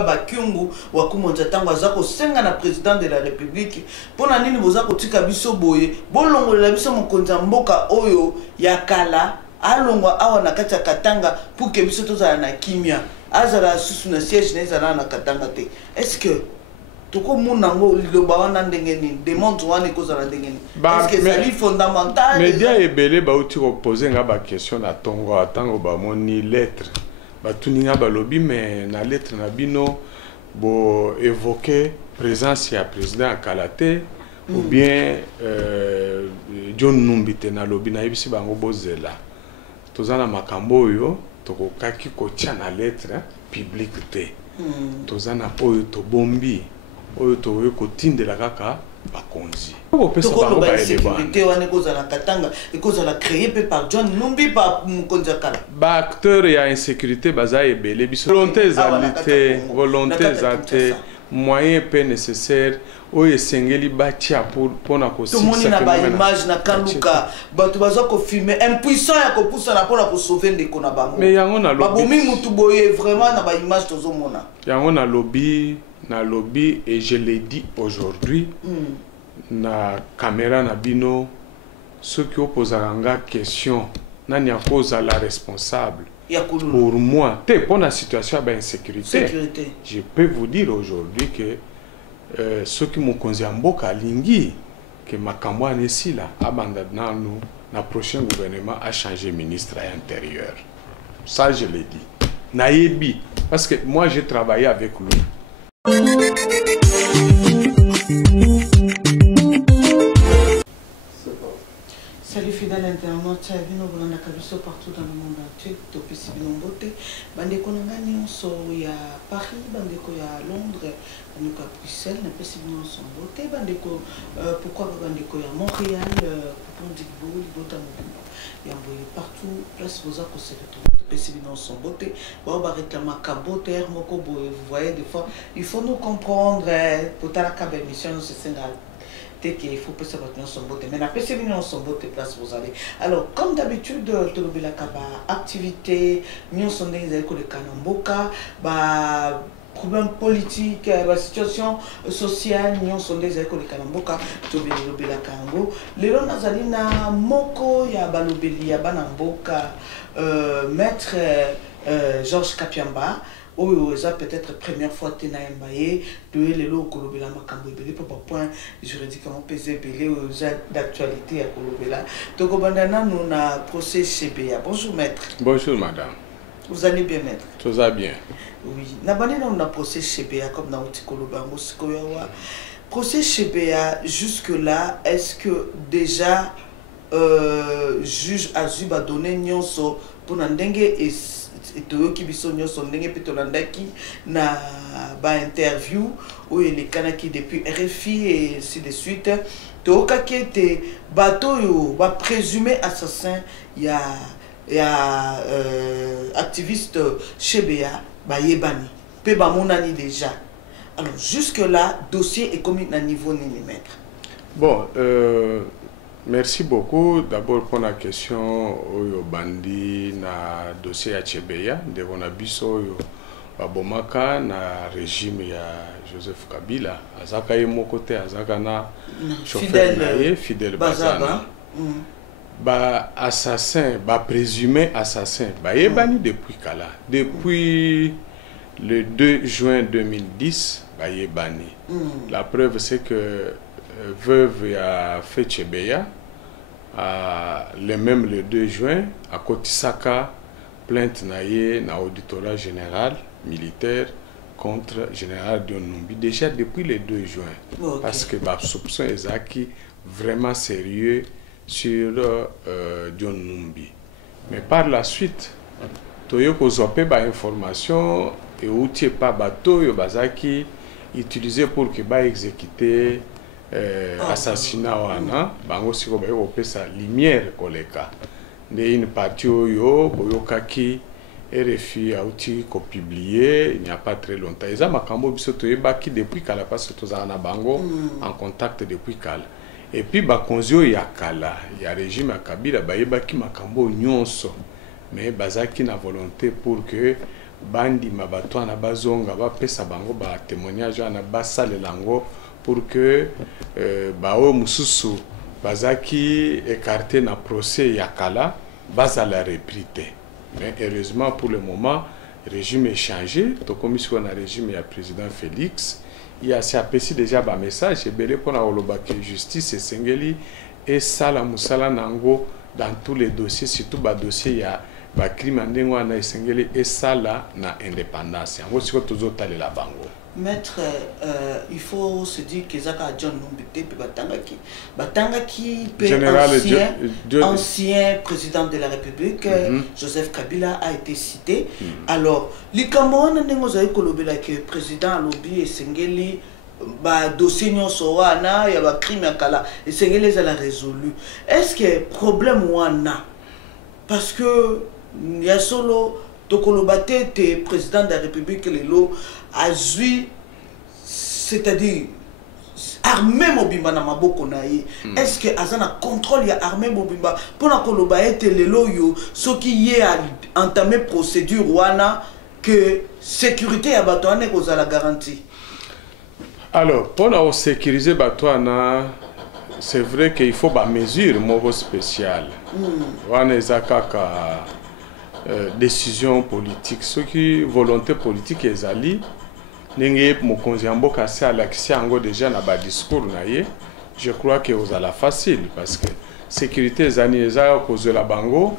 Bakyungu wakumonza tango azako senga na président de la République pona nini bozako tika biso boye bolongolela biso mokonza mboka oyo ya kala alongwa awa na kati ya Katanga pour que biso tozala na kimia azala susu na siège na ezala na Katanga te. Est-ce que toko munango liloba wana ndenge ni demande wana kozala ndenge ni est-ce que c'est fondamental? Média ebele ba uti ko poser nga ba question na tongo atango ba moni lettre batuninga balobi mais na lettre na bino bo évoquer présence ya président Kalate ou bien John Numbite na lobi na yebisi bango bozela tozana makambo yo tokokaki ko tia na lettre publique te tozana oyo to bombi oyo to ko tindela kaka bakonzi tokolo ba sécurité wana kozala Katanga ekozala créé par John Numbi par mokonzi kala ba acteur ya insécurité baza ebele biso volonté zate moyen peu nécessaire oyo esengeli batia pour na ko tomoni na ba image na kaluka bato baza ko filmer impuissant ya ko poussa na pona ko sauver ndeko na bango mais yango na lobby babomi mutu boye vraiment na ba image tozomona yango na lobby et je l'ai dit aujourd'hui na caméra na bino ceux qui opposent la question nani a cause la responsable pour moi pour la situation d'insécurité je peux vous dire aujourd'hui que ceux qui m'ont conduit en boka lingi que makambo anesi la abandonné nous na prochain gouvernement a changé ministre à l'intérieur ça je l'ai dit naïbi parce que moi j'ai travaillé avec lui. Salut fidèle internaute, bino bolanda kabiso partout dans le monde entier, topesi bino mbote, bandeko nanga nyonso ya Paris, bandeko ya Londres, bandeko ya Bruxelles, napesi bino nyonso mbote, bandeko pourquoi bandeko ya Montréal, Pondigbo, Libota Mobimbo, yamboye partout, place boza ko se retrouver, topesi bino nyonso mbote, ba réclama kaboter moko boye, vous voyez des fois, il faut nous comprendre pour ta la cab émission c'est singal. Il faut que ça va son beauté. Mais la PCB son beauté place vous allez. Alors, comme d'habitude, tout le activité, nous sommes des écoles de Kanamboka, problème politique, situation sociale, nous sommes des écoles de Kanamboka, tout le Kanambo. Les gens nazalina moko ya balobeli ya banamboka, maître Georges Kapiamba. Oyo eza peut-être première fois tena mbaye de lelo kolobela makambo ebele pour point juridiquement pesé belé d'actualité à kolobela toko bandana nous na procès CBA. Bonjour maître. Bonjour madame. Vous allez bien maître? Tout va bien. Oui, na bandana nous na procès CBA comme na uti kolobango sikoyawa. Procès CBA jusque là est-ce que déjà juge Azuba donné nyonso pour ndenge et toyoki biso nyonso ndenge pe tolandaki na ba interview oyo elekanaki depuis RFI et ainsi de suite toyokaki ete bato oyo ba présumé assassin ya activiste CBA bayebani pe bamonani déjà. Alors jusque là dossier est commis na niveau nini maître? Bon, merci beaucoup d'abord pour la question oyo bandi na dossier ya Chebeya de bonabiso oyo babomaka na régime ya Joseph Kabila azaka ye mokote azaka na chauffeur na Fidèle Bazana ba assassin ba présumé assassin ba yebani depuis kala depuis le 2 juin 2010 ba yebani. La preuve c'est que veuve a fait Chebeya le 2 juin à Kotisaka plainte naie na auditorat général militaire contre général John Numbi déjà depuis le 2 juin parce que bah soupçon ezaki vraiment sérieux sur John Numbi mais par la suite toyo kozopé ba information et outil pas bateau yo bazaki utilisé pour que ba exécuter assassinat wana bango siko ba yo pesa lumière koleka de une partie oyo boyokaki RFI a outil ko publié il n'y a pas très longtemps eza makambo biso toyebaki depuis kala parce que tozana na bango en contact depuis kala et puis bakonzi ya kala ya régime ya Kabila bayebaki makambo nyonso mais bazaki na volonté pour que bandi mabato na bazonga ba pesa bango ba témoignage na basale lango pour que bao mususu bazaki écarté na procès yakala bazala reprité. Mais heureusement pour le moment le régime est changé, to comme si on a régime ya président Félix, il y a déjà ba message et belé pour na oloba que justice et sengeli et sala musala nango dans tous les dossiers, surtout ba dossier ya ba crime ndengo na esengeli et sala na indépendance. Yango siko tozotale la bango. Maître, il faut se dire que Zaka John Nombite Batangaki ancien président de la République, Joseph Kabila a été cité. Alors, les Camerounais que président Alobi et Sengeli ba dossier nyosowana ya ba crime akala et Sengeli a résolu. Est-ce que problème wana parce que il y a solo Tokolobate te président de la République lelo azui c'est-à-dire armée mobimba na maboko na ye est-ce que azana contrôle ya armée mobimba pona koloba ete lelo yo soki ye a entamé procédure wana que sécurité ya bato ane kozala garantie. Alors pour sécuriser bato wana c'est vrai qu'il faut ba mesure moko spéciale wana ezakaka décision politique ce qui volonté politique ezali n'engé mokonzi mboka c'est à l'accès ango déjà na ba discours na ye je crois que vous la facile parce que sécurité ezani eza cause la bango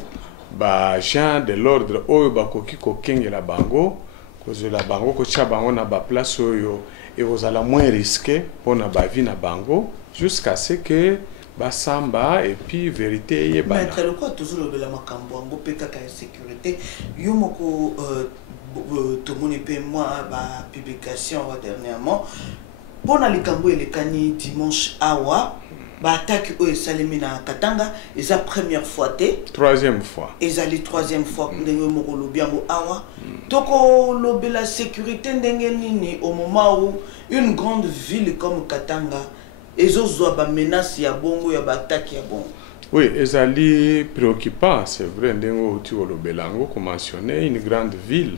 ba gens de l'ordre oyo bakoki kokenge la bango cause la bango ko tia bango na ba place oyo et vous la moins risqué pour na ba vie na bango jusqu'à ce que basamba et puis vérité y est bana. Mais le quoi toujours le la makambo ngo peka ka sécurité yo moko tout mon épée moi ba publication dernièrement pour na likambo et le kani dimanche awa ba attaque o salimina Katanga et sa première fois té troisième fois et ça les troisième fois ndenge moko lobiango awa toko lobe la sécurité ndenge nini au moment où une grande ville comme Katanga et autres ba menace ya bongo ya attaque ya bongo. Oui, ezali préoccupant, c'est vrai ndengo uti olobelango comme mentionné une grande ville.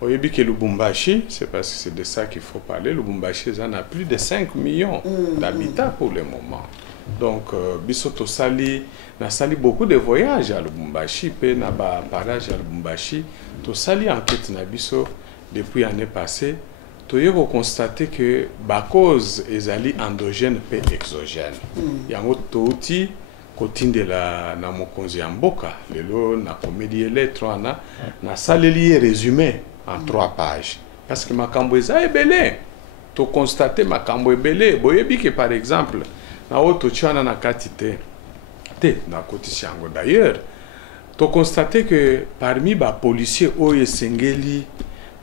Oyebi que Lubumbashi, c'est parce que c'est de ça qu'il faut parler. Lubumbashi en a plus de 5 millions d'habitants pour le moment. Donc bisoto sali na sali beaucoup de voyages à Lubumbashi pe na ba parage à Lubumbashi to sali enquête na biso depuis l'année passée. Tu as constaté que la cause est endogène et exogène. Il y a un autre côté de la mokonzi mboka, la comédie lettre, na saleli résumé en 3 pages. Parce que ma cambo est belé. Tu as constaté ma cambo est belé. Boyebi que par exemple, na auto chana na katite, na kotishango d'ailleurs, tu as constaté que parmi les policiers oye sengeli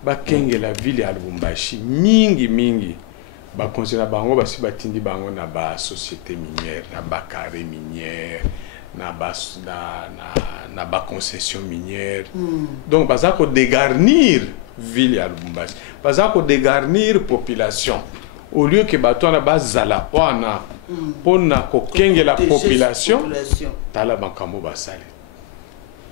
bakenge la ville ya Lubumbashi mingi ba konzela bango basi batindi bango na ba société minière na ba carré minière na ba concession minière donc bazako dégarnir ville ya Lubumbashi bazako dégarnir population au lieu que bato na bazala wana pona ko kenge la population tala bankambo basale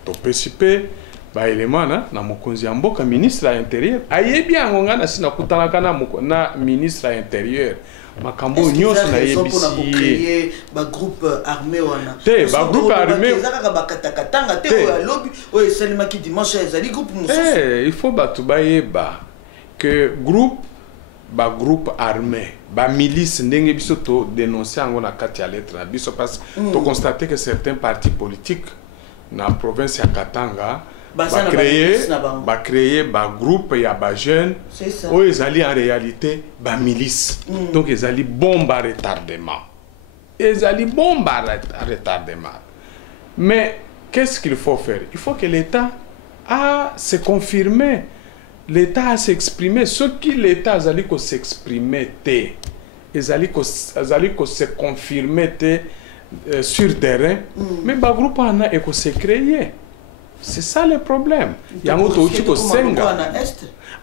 to participer ba élément na mokonzi ya mboka ministre à l'intérieur ayebi angonga na sina kutanaka na ministre à l'intérieur makambo nyonso na yebisi créer ba groupe armé wana te ba groupe armé ezaka ba katakatanga te o lobby o esalima ki dimanche ezali groupe mosusu il faut batu bayeba que groupe armé ba milice ndenge biso to dénoncer ango na kati ya lettre na biso parce to constater que certains partis politiques na province ya Katanga créer ba groupe ya ba jeunes où ils allaient en réalité ba milice donc ils allaient bombe à retardement mais qu'est-ce qu'il faut faire? Il faut que l'État a se confirmer, l'État a s'exprimer ce qui l'État allait s'exprimer ils allaient se confirmer sur terrain mais ba groupe en a éco se créer. C'est ça le problème. Yango to uti ko senga.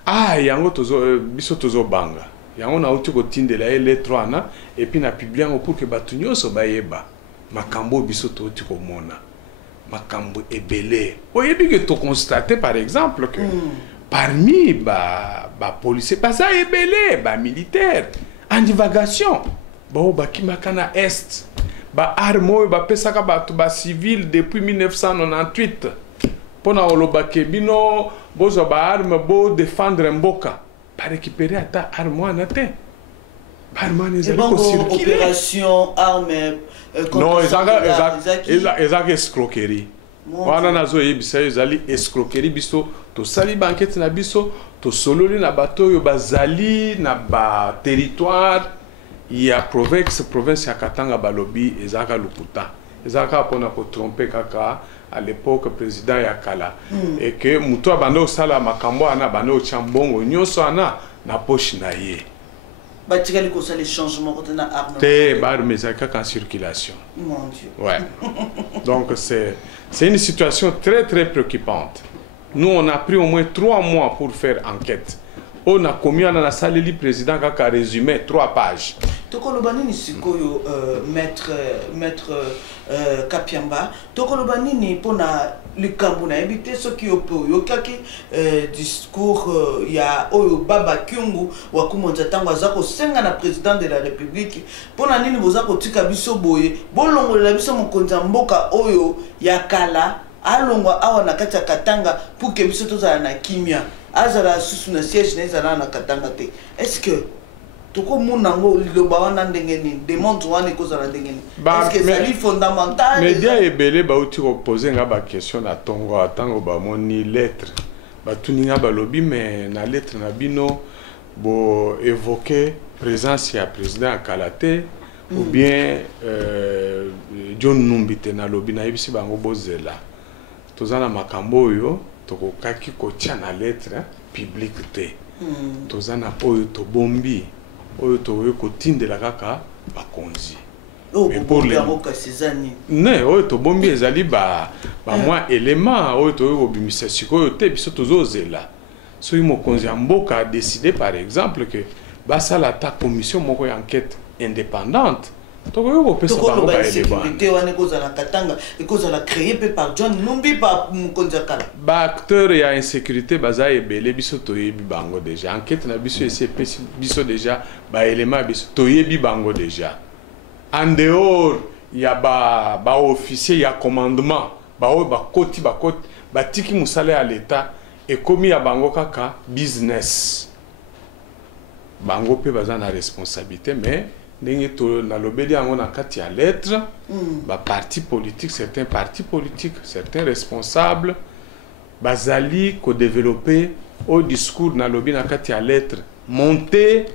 Ah, yango tozo biso tozo banga. Yango na uti ko tindela lettre ana et puis na publier ngo pour que batu nyonso bayeba. Makambo biso to uti ko mona. Makambo ebele. Oyebi que to constater par exemple que parmi policiers baza ebele militaire en divagation bakimaka est arme oyo bapesaka bato civil depuis 1998 mpona olobake bino bozwa arme défendre mboka récupérer ata arme wana te arme wana ezali kocircule opération arme non ezaka escroquerie wana nazoyebisa yo ezali escroquerie biso tosali bankete na biso tosololi na bato oyo bazali na territoire ya province ya Katanga balobi ezaka luputa ezaka pona ko tromper kaka à l'époque président ya kala et que muto abanda osala makambo ana bando chambongo nyonso ana na poche na ye batikali ko ça les changements quand on a arme te arme ezaka en circulation. Mon Dieu. Ouais. Donc c'est une situation très préoccupante. Nous on a pris au moins 3 mois pour faire enquête. On a commis on a salé le président qui a résumé 3 pages. Tokolobani ni sikoyo maître Kapiamba tokolobani ni pona likambo na ebite soki yokaki discours ya oyo Baba Kyungu wa kumonza tango azako senga na président de la République pona nini bozako tika biso boye bolongolela biso mokonza mboka oyo ya kala alongwa awa na kati ya Katanga pour que biso tozala na kimia azala susu na siège na ezala na Katanga te. Est-ce que toko munango liloba wana ndengeni démontre wana kozala ndengeni est-ce que c'est fondamental média ebele bauti ko poser nga ba question na tongo atango ba moni lettre batuninga balobi mais na lettre na bino bo évoquer présence ya président Kalate ou bien John Numbite na lobi na yebisi bango bozela tozana makambo yo toko kaki ko tia na lettre publique te tozana oyo to bombi oyo towe kotindela kaka bakonzi mais pour les Césani ne oyo to bombi ezali moi élément oyo towe kobimisa sikoyo te biso tozozela soki mokonzi ya mboka a décidé par exemple que basala ta commission moko ya enquête indépendante tokoyo kopesa bango sécurité wana kozala Katanga ekozala créé par John Numbi par mokonzi kala ba acteur ya insécurité baza ebele biso toyebi bango déjà enquête na biso esi biso déjà ba élément biso toyebi bango déjà en dehors ya ba officier ya commandement ba koti batiki musala ya l'état et komi ya bango kaka business bango pe baza na responsabilité mais ndenge to na lobeli yango na kati ya lettre ba parti politique certains partis politiques certains responsables bazali ko développer au discours na lobi na kati ya lettre monter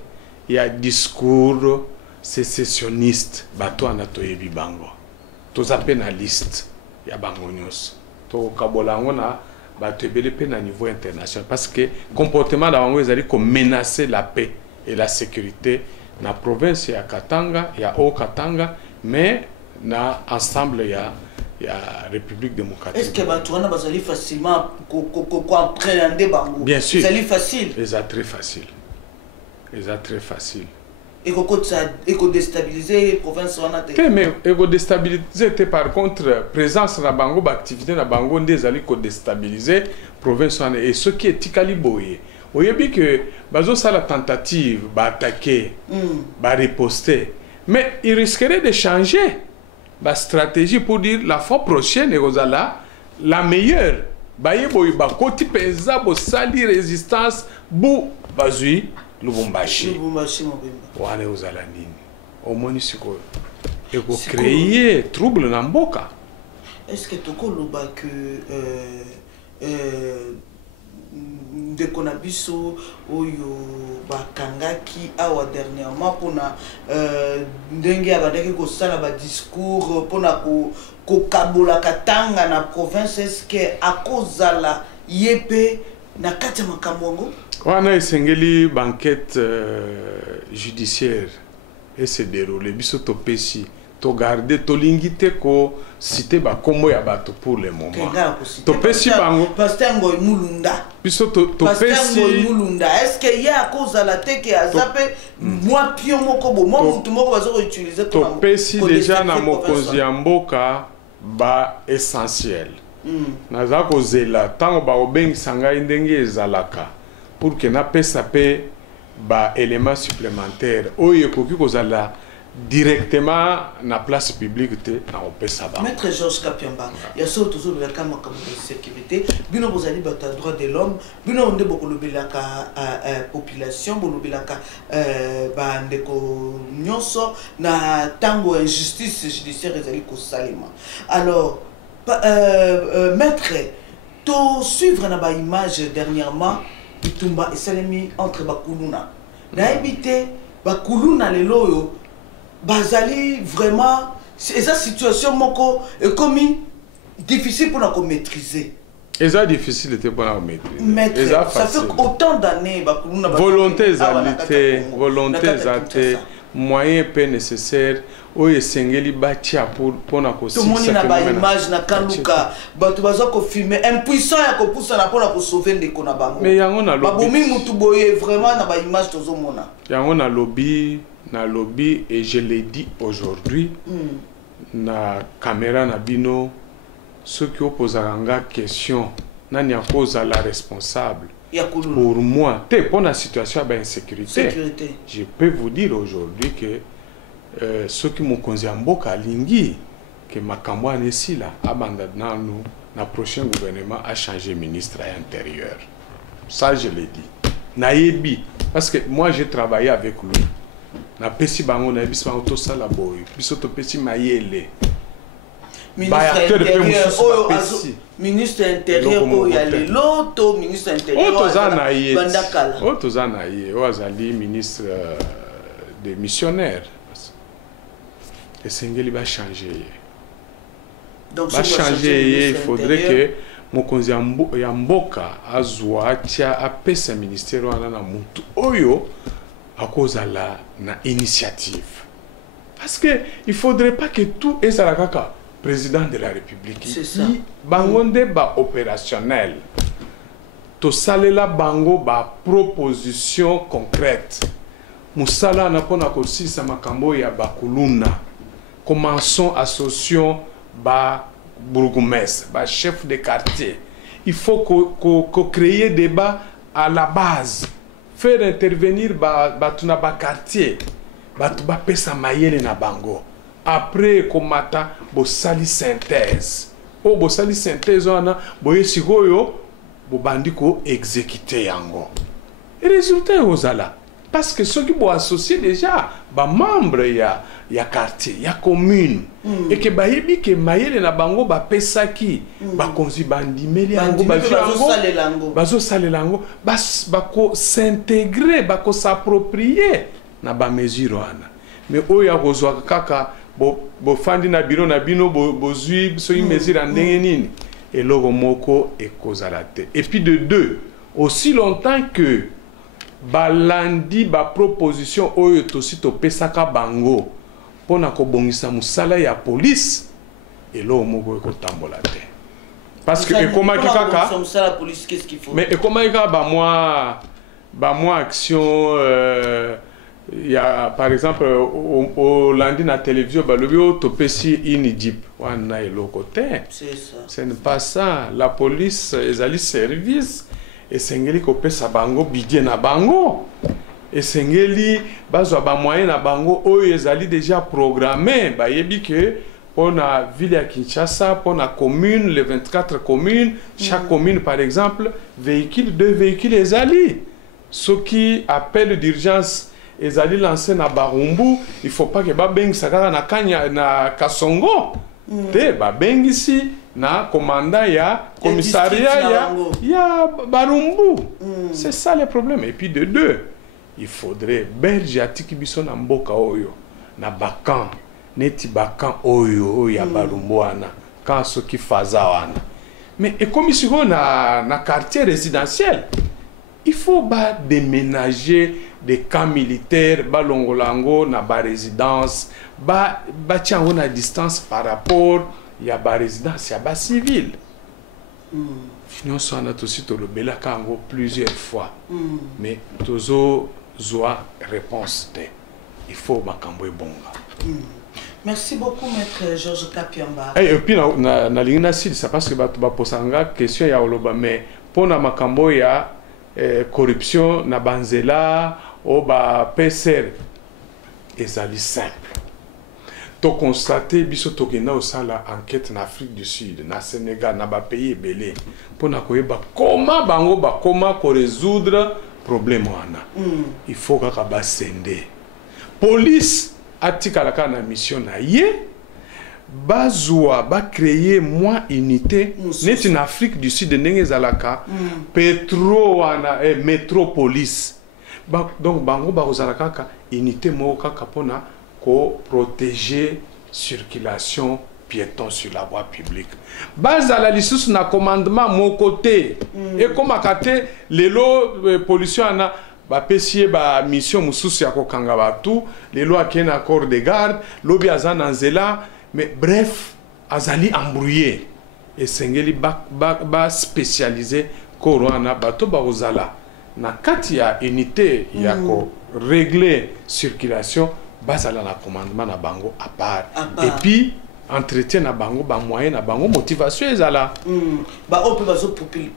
ya discours sécessionniste bato ana toyebi bango toza pe na liste ya bango nyonso to kabola yango na bato ebele pe na niveau international parce que comportement na bango ezali ko menacer la paix et la sécurité na province ya Katanga ya Katanga mais na ensemble ya République démocratique. Est-ce que batouana bazali facilement appréhender bango? Bien sûr. C'est facile. C'est très facile. C'est très facile. Et que déstabiliser province wana te. Mais ego déstabiliser te par contre présence na bango activité na bango ndezali ko déstabiliser province wana et ce qui est tikali boye. Vous voyez que bazo ça la tentative attaquer riposter mais il risquerait de changer la stratégie pour dire la fois prochaine la meilleure baye boy ba koti penza bo sali résistance bu bazui Lubumbashi wane uzala nini omoni siko eko créer trouble na mboka. Est-ce que toko loba que de konabiso oyo bakangaki awa dernièrement pona ndenge abandaki ko sala ba discours pona ko kabola Katanga na province est-ce que akozala yepe na kati makambo wana esengeli banquette judiciaire et se dérouler biso topesi to garder to lingite ko citer ba kombo ya bato pour le moment topesi bango pasteur Ngoy Mulunda biso topesi Mulunda est-ce que ya cause la teke azape moi pion moko bo moi mutu moko bazo utiliser topesi déjà na mokonzi ya mboka ba essentiel naza kozela tango bakobengisa ngai ndenge ezalaka pour que napesa pe ba élément supplémentaire oyo ekoki kozala directement na place publique te na opesa ba. Maître Georges Kapiamba, il y a surtout le cas de sécurité, bino vous allez battre droit de l'homme, bino on est beaucoup le belaka population, beaucoup le belaka bandeko nyonso na tango injustice judiciaire ezali ko salima. Alors maître to suivre na ba image dernièrement bitumba esalemi entre bakuluna. Na éviter bakuluna lelo bazali vraiment c'est sa situation moko comme difficile pour nous maîtriser. Et ça difficile était pour nous maîtriser. Ça fait autant d'années volonté zate moyen peu nécessaire oyo sengeli batia pour na ko tout le monde na ba image na kaluka bato bazo ko filmer impuissant ya ko poussa na pour ko sauver ndeko na bango. Mais yango na lobby babomi mutu boye vraiment na ba image tozo mona. Yango na lobby et je l'ai dit aujourd'hui na caméra na bino ceux qui opposent à la question nani a cause à la responsable pour moi pour la situation d'insécurité je peux vous dire aujourd'hui que ceux qui m'ont conduit en boka lingi que makambo anesi là abandonna nous na prochain gouvernement a changé ministre à l'intérieur ça je l'ai dit nayebi parce que moi j'ai travaillé avec lui na pesi bango na biso auto sala boy biso to pesi mayele ministre intérieur oyo ya lelo to ministre intérieur bandakala auto zana ye ozali ministre des missionnaires et sengeli va changer donc va changer il faudrait que mokonzi ya mboka azwa tia apesa ministère wana na mutu oyo à cause de la initiative. Parce que il ne faudrait pas que tout est à la caca, président de la République. C'est ça. Bangonde ba opérationnel. To salela bango ba proposition concrète. Musala na pona kosi sa makambo ya bakuluna. Commençons associons ba bourgmestre, ba chef de quartier. Il faut qu'on crée débat à la base. Faire intervenir batuna ba quartier batu ba pesa mayele na bango après komata bo sali synthèse bo sali synthèse wana boye sikoyo bo bandiko exécuter yango et résultat ozala parce que ceux qui bo associé déjà ba membre ya quartier ya commune et que bayebi que mayele na bango ba pesa ki ba konzi bandimeli yango bazo salelango bako s'intégrer bako s'approprier na ba mesure wana mais oya kozwa kaka bo fandi na biro na bino bo zui so une mesure ndenge nini et logo moko e kozala te et puis de deux aussi longtemps que balandi ba proposition oyo tosi to pesaka bango pona ko bongisa musala ya police et lo moko ko tambola te parce que ekomaki kaka mais ekomaki kaka ba moi action il y a par exemple au lundi na télévision ba lobio to pesi inidip wana eloko te c'est ça ce n'est pas ça la police ezali service et sengeli ko pesa bango bidie na bango et sengeli bazwa ba moyen na bango oyo ezali déjà programmé ba yebi que pour la ville à Kinshasa pour la commune les 24 communes chaque commune par exemple deux véhicules ezali ceux qui appellent d'urgence ezali lancé na Barumbu il faut pas que ba bengi sakaka na kanya na Kasongo te ba bengi si na commandant ya commissariat ya Barumbu c'est ça le problème et puis de deux il faudrait belge atiki biso na mboka oyo na bakan neti bakan oyo ya Barumbu wana quand ce qui faza wana mais et comme ici on a na quartier résidentiel il faut ba déménager des camps militaires ba longolango na ba résidence ba tiango na distance par rapport ya ba résidence ya ba civil nyonso wana tosi tolobelaka yango plusieurs fois mais tozozwa réponse te il faut makambo ebonga Merci beaucoup, Maître Georges Kapiamba. Et puis, na lingna sid, c'est parce que tu vas poser une question ya oloba, mais pour na makambo ya corruption na banzela ou ba PCR, ezali simple. To constater biso tokena osala enquête na Afrique du Sud, na Sénégal, na ba pays ebele, pour na koyeba comment bango ba comment ko résoudre problème wana. Il faut kaka ba sende. Police atikalaka na mission na ye bazwa ba créer moins unité net en Afrique du Sud ndenge zalaka petro wana métropolis donc bango ba ozalaka ka unité moko kaka pona ko protéger circulation piéton sur la voie publique bazala lisusu na commandement mon côté et comme akate lelo pollution ana ba pesier ba mission mususu ya kokanga batu lelo akena accord de garde lobi azana nzela mais bref azali embrouillé et sengeli ba spécialisé korona bato ba ozala na kati ya unité ya ko régler circulation bazala na commandement na bango à part et puis entretien na bango ba moyen na bango motivation ezala ba ope bazo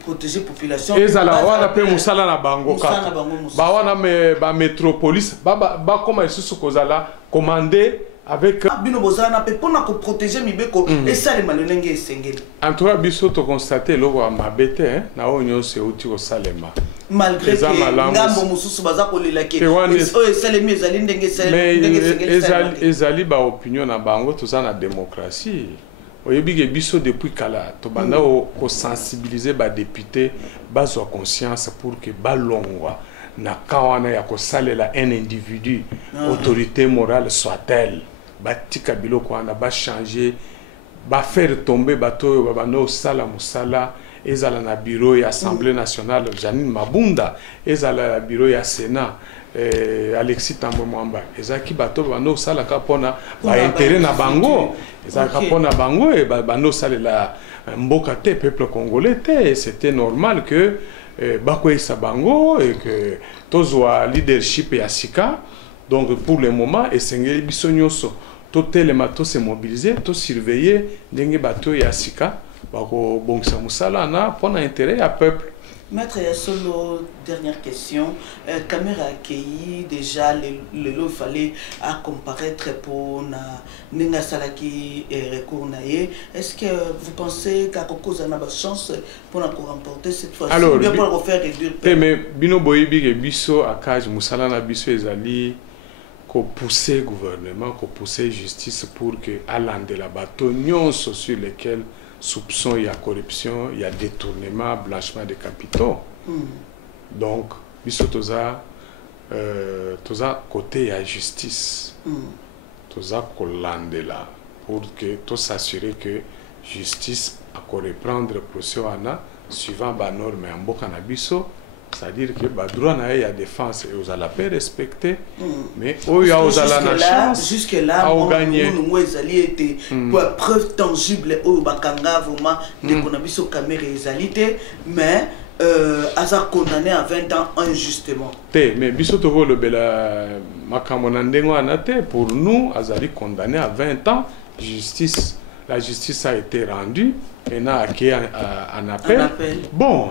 protéger population ezala wana pe musala na bango ka ba wana me ba métropolis ba koma isusu kozala commander avec bino bozana pe pona ko protéger mibeko et ça le malonenge esengeli en tout cas biso to constater loko mabete na onyo se uti ko salema malgré que ngambo mususu baza ko lelaki o esalemi ezali ndenge esengeli ezali ba opinion na bango toza na démocratie oyebike biso depuis kala to banda ko sensibiliser ba député bazwa conscience pour que balongwa na kawana ya ko salela un individu autorité morale soit-elle batika biloko wana ba changer ba faire tomber bato ba bano sala musala ezala na bureau ya Assemblée nationale Janine Mabunda ezala na bureau ya Sénat Alexis Tambo Mwamba ezaki bato bano sala ka pona ba intérêt na bango ezaka pona bango e bano sala la mboka te peuple congolais te c'était normal que bakwesa bango et que tozwa leadership ya sika donc pour le moment esengeli biso nyonso to telema to se mobiliser to surveiller ndenge bato ya sika bako bongisa musala na pona intérêt ya peuple. Maître Yassolo, dernière question. Caméra accueilli déjà le lot fallait à comparaître pour Nenga Salaki et recours naie. Est-ce que vous pensez qu'à cause on a de chance pour remporter cette fois-ci? Alors, bien pour refaire réduire. Mais bino boyibi et biso akaj musala na biso ezali ko pousser gouvernement, ko pousser justice pour que alande la bateau nyonso sur lesquels soupçon, il y a corruption, il y a détournement, blanchiment de capitaux. Donc, biso toza côté ya justice. Toza kolande là pour que to s'assurer que justice a ko reprendre procès wana suivant ba norme en mboka na biso. C'est-à-dire que le droit na ya défense et vous allez pas respecter mais il y a la chance jusque là à gagner nous ezali été pour preuve tangible au bakanga vraiment de qu'on a vu sur caméra ezalité mais asa condamné à 20 ans injustement mais biso to le bela makambo na ndengo anate pour nous azali condamné à 20 ans justice la justice a été rendue et n'a acquis un appel bon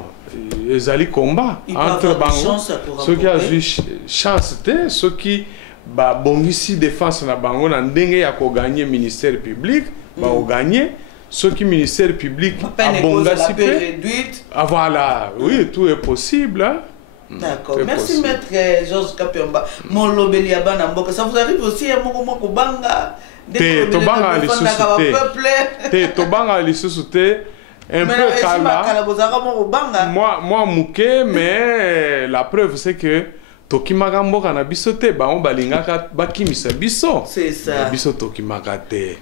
ezali combat entre bango ceux qui a eu chance te ceux qui ba bongisi défense na bango na ndenge ya ko gagner ministère public ba o gagner ceux qui ministère public a bongasi réduite voilà oui tout est possible hein? D'accord, merci Maître Georges Kapiamba mon lobeli ya bana mboka ça vous arrive aussi à moko banga te tobanga lisusu te tobanga lisusu te un peu kala moi mouké mais la preuve c'est que tokimaka mboka na biso te bango balingaka bakimisa biso c'est ça biso tokimaka te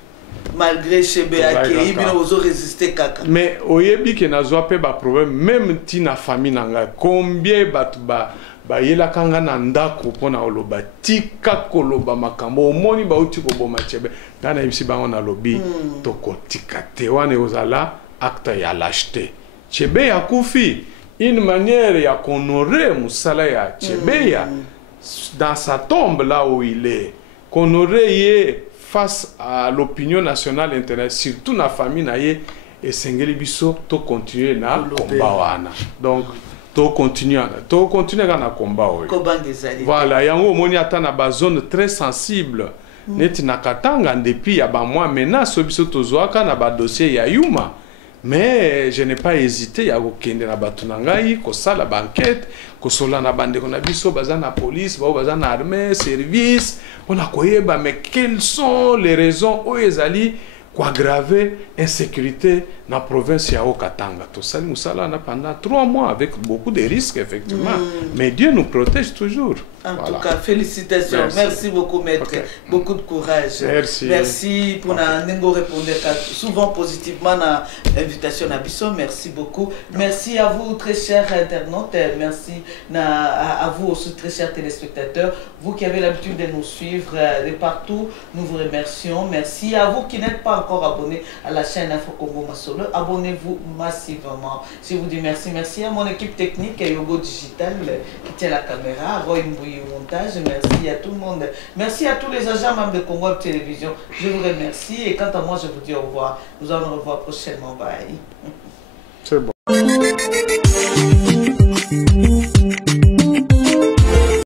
malgré chebe akei bino ozo résister kaka mais oyebi ke nazwa pe ba problème même tina famille nanga combien batu bayelaka nga na ndako mpona oloba tika koloba makambo omoni bauti koboma chebe nga nayebisi bango na lobi tokotika te wana ozala acte ya lâcheté chebe ya kufi une manière ya qu'honorer musala ya chebe ya dans sa tombe là où il est qu'honorer ye face à l'opinion nationale internationale, surtout na famille naie et sengeli biso to continuer na combat wana. Donc to continuer na combat. Voilà, yango moni ata na ba zone très sensible. Neti na Katanga depuis ya ba mois menace biso tozwaka na ba dossier ya Yuma. Mais je n'ai pas hésité à kokende na batu na ngai kosala ba enquête kosola na bande na biso baza na police baza na armée service on a koyeba mais quelles sont les raisons où ezali ko aggraver insécurité na province ya Katanga. Tout ça nous sala na pendant 3 mois avec beaucoup de risques effectivement. Mais Dieu nous protège toujours. En tout cas, félicitations. Merci beaucoup, maître. Beaucoup de courage. Merci pour nous répondre souvent positivement à l'invitation à Bisson. Merci beaucoup. Merci à vous, très chers internautes. Merci à vous aussi, très chers téléspectateurs. Vous qui avez l'habitude de nous suivre de partout, nous vous remercions. Merci à vous qui n'êtes pas encore abonnés à la chaîne Info Congo Masolo. Abonnez-vous massivement. Je vous dis merci. Merci à mon équipe technique, Yogo Digital, qui tient la caméra, Roy Mbouy au montage. Merci à tout le monde. Merci à tous les agents membres de Congo Télévision. Je vous remercie. Et quant à moi, je vous dis au revoir. Nous allons nous revoir prochainement. Bye.